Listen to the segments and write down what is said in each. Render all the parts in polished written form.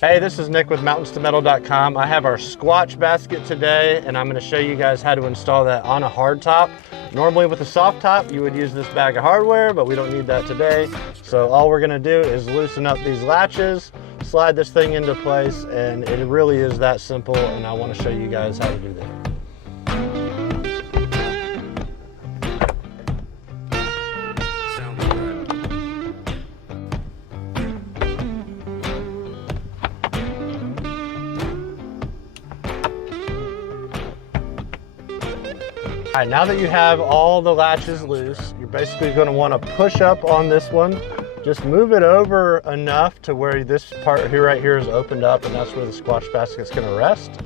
Hey, this is Nick with mountainstometal.com. I have our Squatch basket today, and I'm going to show you guys how to install that on a hard top. Normally with a soft top, you would use this bag of hardware, but we don't need that today. So all we're going to do is loosen up these latches, slide this thing into place, and it really is that simple, and I want to show you guys how to do that. All right, now that you have all the latches loose, you're basically going to want to push up on this one. Just move it over enough to where this part here, right here, is opened up, and that's where the Squatch basket's going to rest.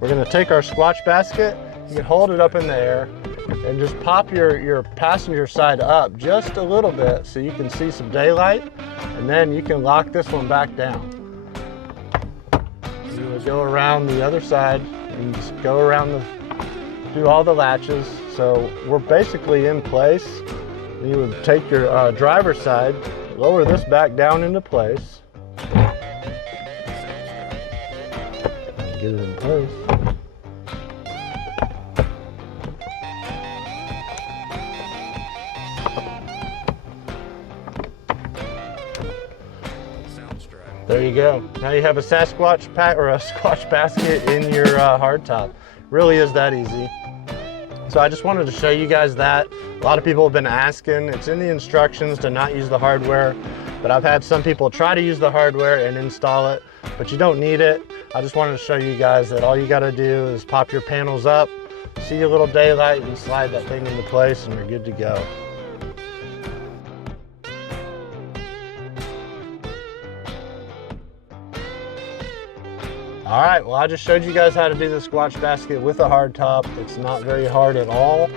We're going to take our Squatch basket, you can hold it up in the air, and just pop your passenger side up just a little bit so you can see some daylight, and then you can lock this one back down. You will go around the other side and just go around do all the latches. So we're basically in place. You would take your driver's side, lower this back down into place, get it in place. There you go. Now you have a Sasquatch pack or a Squatch basket in your hardtop. Really is that easy. So I just wanted to show you guys that. A lot of people have been asking. It's in the instructions to not use the hardware, but I've had some people try to use the hardware and install it, but you don't need it. I just wanted to show you guys that all you got to do is pop your panels up, see a little daylight, and slide that thing into place, and you're good to go. All right, well, I just showed you guys how to do the Squatch basket with a hard top. It's not very hard at all,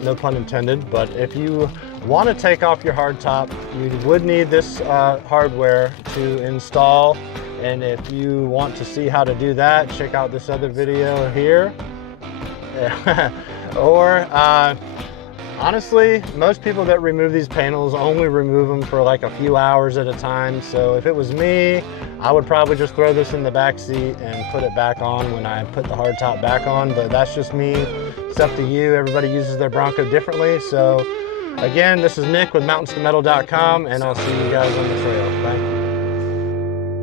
no pun intended, but if you want to take off your hard top, you would need this hardware to install, and if you want to see how to do that, check out this other video here. Or honestly, most people that remove these panels only remove them for like a few hours at a time, so if it was me, I would probably just throw this in the back seat and put it back on when I put the hard top back on, but that's just me. It's up to you. Everybody uses their Bronco differently. So again, this is Nick with mountainstometal.com, and I'll see you guys on the trail. Bye.